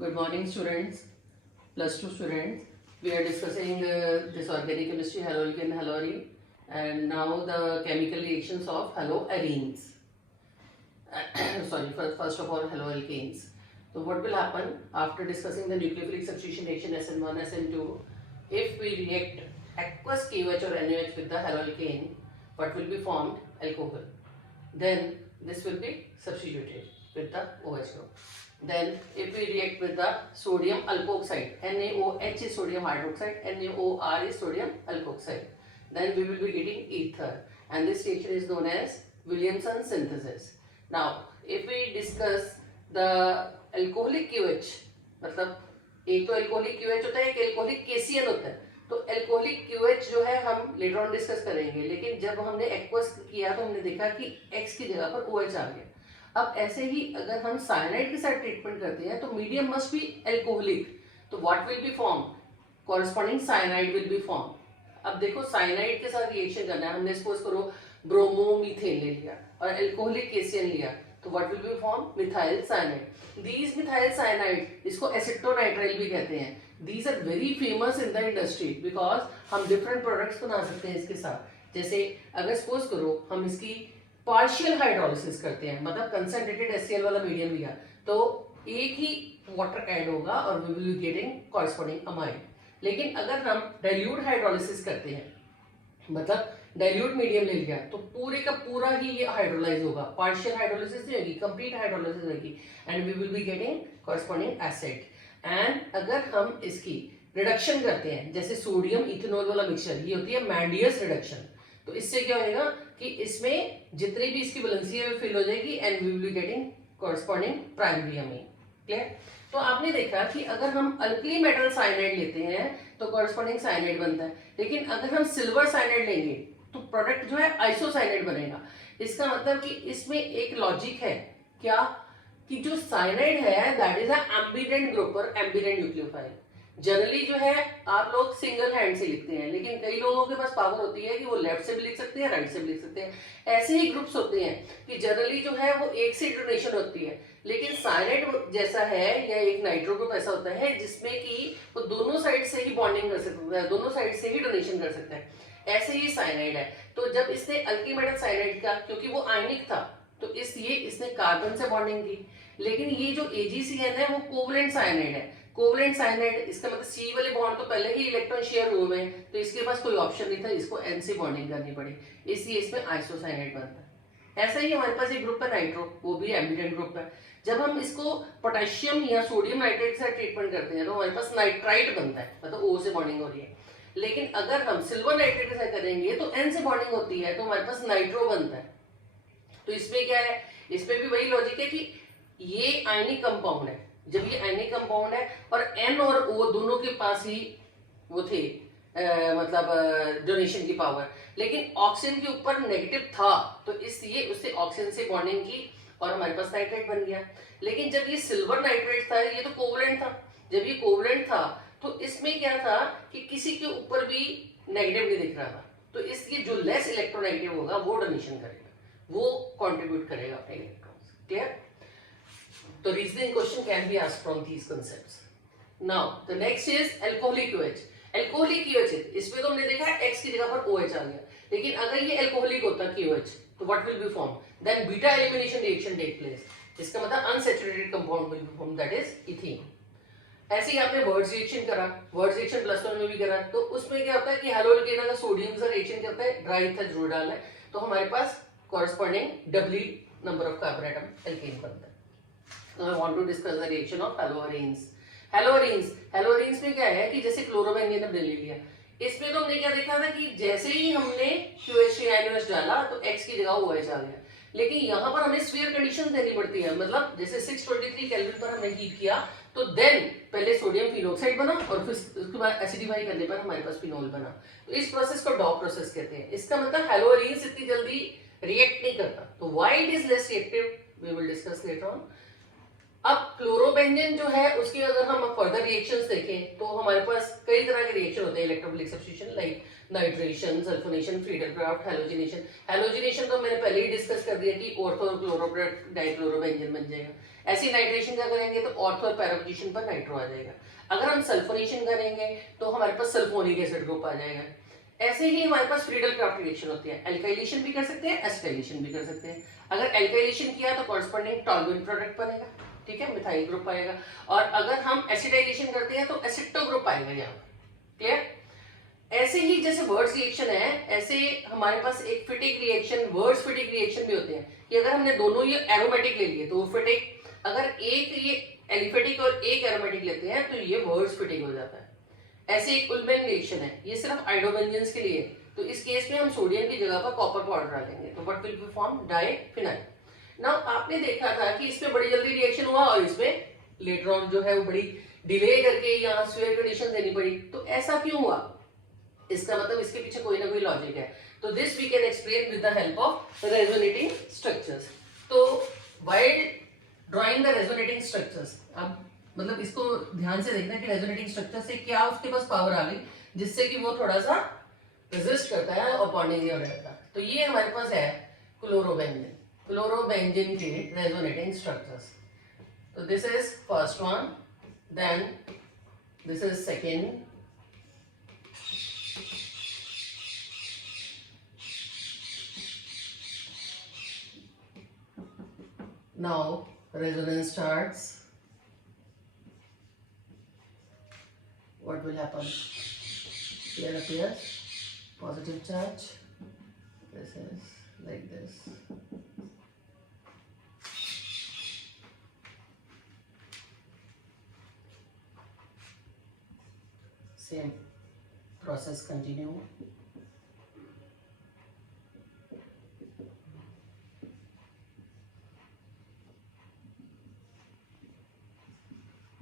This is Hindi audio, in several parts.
Good morning, students. Plus 2 students. We are discussing this organic chemistry, haloalkane, halorine, and now the chemical reactions of haloarenes. Sorry, first of all, haloalkanes. So, what will happen after discussing the nucleophilic substitution reaction SN1, SN2? If we react aqueous KOH or NaOH with the haloalkane, what will be formed? Alcohol. Then this will be substituted with the OH group. Then if we react with the sodium alkoxide, NaOH is sodium hydroxide, NaOR is sodium alkoxide, then we will be getting ether, and this reaction is known as Williamson synthesis. Now if we discuss the alcoholic QH, मतलब एक तो alcoholic QH होता है, एक alcoholic KCl होता है, तो अल्कोहलिक QH जो है हम लेटर ऑन डिस्कस करेंगे, लेकिन जब हमने एक्वस किया तो हमने देखा कि X की जगह पर OH आ गया। अब ऐसे ही अगर हम साइनाइड के साथ ट्रीटमेंट करते हैं तो मीडियम मस्ट बी अल्कोहलिक, तो what will be form? Corresponding cyanide will be form. अब देखो साइनाइड के साथ रिएक्शन करना है, हमने सपोज करो ब्रोमोमीथेन ले लिया और अल्कोहलिक KCl लिया, तो what will be form? Methyl cyanide. These methyl cyanide, इसको एसिटोनाइट्राइल भी कहते हैं, these are very famous in the industry because हम different products बना सकते हैं इसके साथ। जैसे अगर सपोज करो हम इसकी पार्शियल हाइड्रोलिसिस करते हैं, मतलब कंसंट्रेटेड HCl वाला मीडियम लिया, तो एक ही वाटर ऐड होगा और we will be getting corresponding amine। लेकिन अगर हम डाइल्यूट हाइड्रोलिसिस करते हैं, मतलब डाइल्यूट मीडियम ले लिया, तो पूरे का पूरा ही ये हाइड्रोलाइज होगा, पार्शियल हाइड्रोलिसिस नहीं होगी, कंप्लीट हाइड्रोलिसिस होगी, and we will be getting corresponding acid. And अगर हम इसकी रिडक्शन करते हैं, जैसे सोडियम इथेनॉल वाला मिक्सचर, ये होती है मैंडियस रिडक्शन, तो इससे क्या होगा कि इसमें जितनी भी इसकी वैलेंसी है वो फिल हो जाएगी and we will be getting corresponding primary amine. Clear? तो आपने देखा कि अगर हम अल्कली मेटल साइनाइड लेते हैं तो कॉरेस्पॉन्डिंग साइनाइड बनता है, लेकिन अगर हम सिल्वर साइनाइड लेंगे तो प्रोडक्ट जो है आइसोसाइनाइड बनेगा। इसका मतलब कि इसमें एक लॉजिक है क्या, कि जो साइनाइड है दैट इज एम्बिडेंट ग्रुप और एम्बिडेंट न्यूक्लियोफाइल। जनरली जो है आप लोग सिंगल हैंड से लिखते हैं, लेकिन कई लोगों के पास पावर होती है कि वो लेफ्ट से भी लिख सकते हैं, राइट से भी लिख सकते हैं। ऐसे ही ग्रुप्स होते हैं कि जनरली जो है वो एक से डोनेशन होती है, लेकिन साइनाइड जैसा है या एक नाइट्रो ग्रुप ऐसा होता है जिसमें कि वो दोनों साइड से ही बॉन्डिंग कर सकता है, दोनों साइड से ही डोनेशन कर सकता है। ऐसे ही साइनाइड है, तो जब इसने अल्किल मेटल साइनाइड का, क्योंकि वो आयनिक था तो इसलिए इसने कार्बन से बॉन्डिंग की, लेकिन ये जो AgCN है वो कोवलेंट साइनाइड है। कोवलेंट साइनाइड, इसका मतलब C वाले बॉन्ड तो पहले ही इलेक्ट्रॉन शेयर हुए हैं, तो इसके पास कोई ऑप्शन नहीं था, इसको N से बॉन्डिंग करनी पड़ी, इसलिए इसमें आइसोसाइनाइड बनता है। ऐसा ही हमारे पास एक ग्रुप है नाइट्रो, वो भी एम्बिडेंट ग्रुप है। जब हम इसको पोटेशियम या सोडियम नाइट्रेट से ट्रीटमेंट करते हैं तो हमारे पास नाइट्राइट बनता है, मतलब O से बॉन्डिंग हो रही है। लेकिन अगर हम सिल्वर नाइट्रेट के साथ करेंगे तो N से बॉन्डिंग होती है, तो हमारे पास नाइट्रो बनता है। तो इसमें क्या है, इसमें भी वही लॉजिक है कि ये आयनिक कंपाउंड है, जब ये आयनिक कंपाउंड है और N और O दोनों के पास ही वो थे मतलब डोनेशन की पावर, लेकिन ऑक्सीजन के ऊपर नेगेटिव था, तो इसलिए उससे ऑक्सीजन से बॉन्डिंग की और हमारे पास नाइट्रेट बन गया। लेकिन जब ये सिल्वर नाइट्रेट था, ये तो कोवलेंट था, जब ये कोवलेंट था तो इसमें क्या था कि किसी के ऊपर भी नेगेटिव नहीं दिख रहा था, तो इसलिए जो लेस इलेक्ट्रोनेगेटिव होगा वो डोनेशन करेगा, वो कंट्रीब्यूट करेगा अपने इलेक्ट्रॉन्स। क्लियर? तो reasoning question can be asked from these concepts. Now the next is alcoholic QH। Alcoholic QH, इसमें तो हमने देखा है X की जगह पर OH आ गया, लेकिन अगर ये अल्कोहलिक होता QH तो what will be form? Then beta elimination reaction take place, इसका मतलब unsaturated compound will be form, that is ethene. ऐसे ही आपने वर्ड्स रिएक्शन करा, वर्ड्स रिएक्शन +1 में भी करा, तो उसमें क्या होता है कि हेलोअल्केन का सोडियम से रिएक्शन करता है, ड्राई ईथर जरूर डालना है, तो हमारे पास corresponding doubly number of carbon atom alkane बनता है। Now I want to discuss the reaction of haloarenes. Haloarenes में क्या है कि जैसे क्लोरोबेंजीन हमने ले लिया, इसमें तो हमने क्या देखा था कि जैसे ही हमने QH डाला तो X की जगह OH आ गया, लेकिन यहाँ पर हमें स्फीयर कंडीशन देनी पड़ती है, मतलब जैसे 623 केल्विन पर हमने हीट किया तो देन पहले सोडियम फिनोक्साइड बना और फिर उसके बाद एसिडिफाई करने पर हमारे पास फिनोल बना, तो इस प्रोसेस को डॉप प्रोसेस कहते हैं। इसका मतलब हेलोअरेन्स इतनी जल्दी रिएक्ट नहीं करता, तो why it is less reactive we will discuss later on. अब क्लोरोबेंजीन जो है उसकी अगर हम फर्दर रिएक्शंस देखें तो हमारे पास कई तरह के रिएक्शन होते हैं electrophilic substitution, like nitration, sulphonation, Friedel Crafts, halogenation. Halogenation तो मैंने पहले ही डिस्कस कर दिया कि ऑर्थो और क्लोरो पर डाइक्लोरोबेंजीन बन जाएगा। ऐसी नाइट्रेशन क्या करेंगे तो ऑर्थो और पैरा पोजीशन पर नाइट्रो आ जाएगा। अगर हम सल्फोनेशन करेंगे तो हमारे पास सल्फोनिक एसिड ग्रुप आ जाएगा। ऐसे ही हमारे पास फ्रीडरक्राफ्ट रिएक्शन होती है, एल्काइलेशन भी कर सकते हैं, एसिटाइलेशन भी कर सकते हैं। अगर एल्काइलेशन किया तो कॉरस्पॉन्डिंग टॉल्यूइन प्रोडक्ट बनेगा, ठीक है, मिथाइल ग्रुप आएगा। और अगर हम एसिटाइलेशन करते हैं तो एसिटो ग्रुप आएगा यहाँ, क्लियर। ऐसे ही जैसे वर्ड्स रिएक्शन है, ऐसे हमारे पास एक फिटिक रिएक्शन, वर्ड्स फिटिक रिएक्शन भी होते हैं कि अगर हमने दोनों ये एरोमेटिक ले लिए तो फिटिक, अगर एक ये एलिफेटिक और एक एरोमेटिक लेते हैं तो ये वर्ड्स फिटिक हो जाता है। ऐसे एक उल्बेन रिएक्शन है, ये सिर्फ आइडोबेंजीन्स के लिए, तो इस केस में हम सोडियम की जगह पर कॉपर पाउडर डालेंगे तो what will be form, diphenyl. Now आपने देखा था कि इसमें बड़ी जल्दी रिएक्शन हुआ और इसमें लेटर ऑन जो है वो बड़ी डिले करके यहाँ स्फीयर कंडीशन देनी पड़ी, तो ऐसा क्यों हुआ? इसका मतलब इसके पीछे कोई ना कोई लॉजिक है। तो this we can explain with the help of resonating structures. तो while drawing the resonating structures, अब मतलब इसको ध्यान से देखना कि रेजोनेटिंग स्ट्रक्चर से क्या उसके पास पावर आ गई जिससे कि वो थोड़ा सा रेजिस्ट करता है और बॉन्डिंग नहीं हो रहता। तो ये हमारे पास है क्लोरोबेंजीन, क्लोरोबेंजीन के रेजोनेटिंग स्ट्रक्चर्स। तो this is first one, then this is second, now resonance starts. What will happen? Here appears positive charge. This is like this. Same process continue.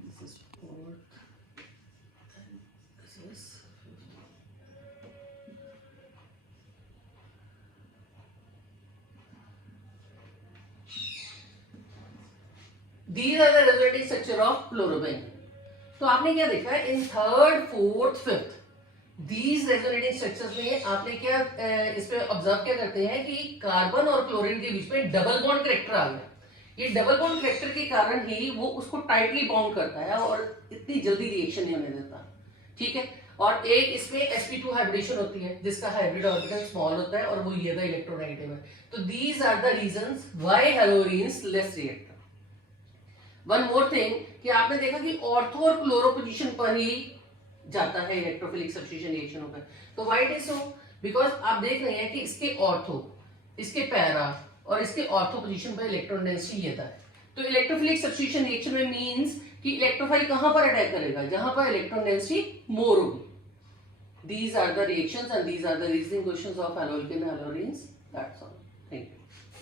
This is fourth, and this is fifth. These are the resonating structure of chlorobenzene. तो आपने क्या देखा है in third, fourth, fifth, these resonating structures में आपने क्या इसमें ऑब्जर्व क्या करते हैं कि कार्बन और क्लोरीन के बीच में डबल बॉन्ड कैरेक्टर आ गया। ये डबल बॉन्ड कैरेक्टर के कारण ही वो उसको टाइटली बाउंड करता है और इतनी जल्दी रिएक्शन नहीं होने देता, ठीक है। और एक इसमें sp2 हाइब्रिडेशन होती है जिसका हाइब्रिड ऑर्बिटल स्मॉल होता है और वो ये द इलेक्ट्रोनेगेटिव है। तो these are the reasons why halogens less react. One more thing कि आपने देखा कि ऑर्थो और क्लोरो पोजीशन पर ही जाता है इलेक्ट्रोफिलिक सब्स्टिट्यूशन रिएक्शनों पर। तो why it is so, because आप देख रहे हैं कि इसके ऑर्थो, इसके पैरा और इसके ऑर्थो पोजीशन पर इलेक्ट्रॉन डेंसिटी ये था। तो इलेक्ट्रोफिलिक सब्स्टिट्यूशन रिएक्शन में मींस कि इलेक्ट्रोफाइल कहां पर अटैक करेगा, जहां पर इलेक्ट्रॉन डेंसिटी मोर होगी। These are the reactions and these are the reasoning questions of alcohol and एल्कोहलिन्स। That's all, thank you.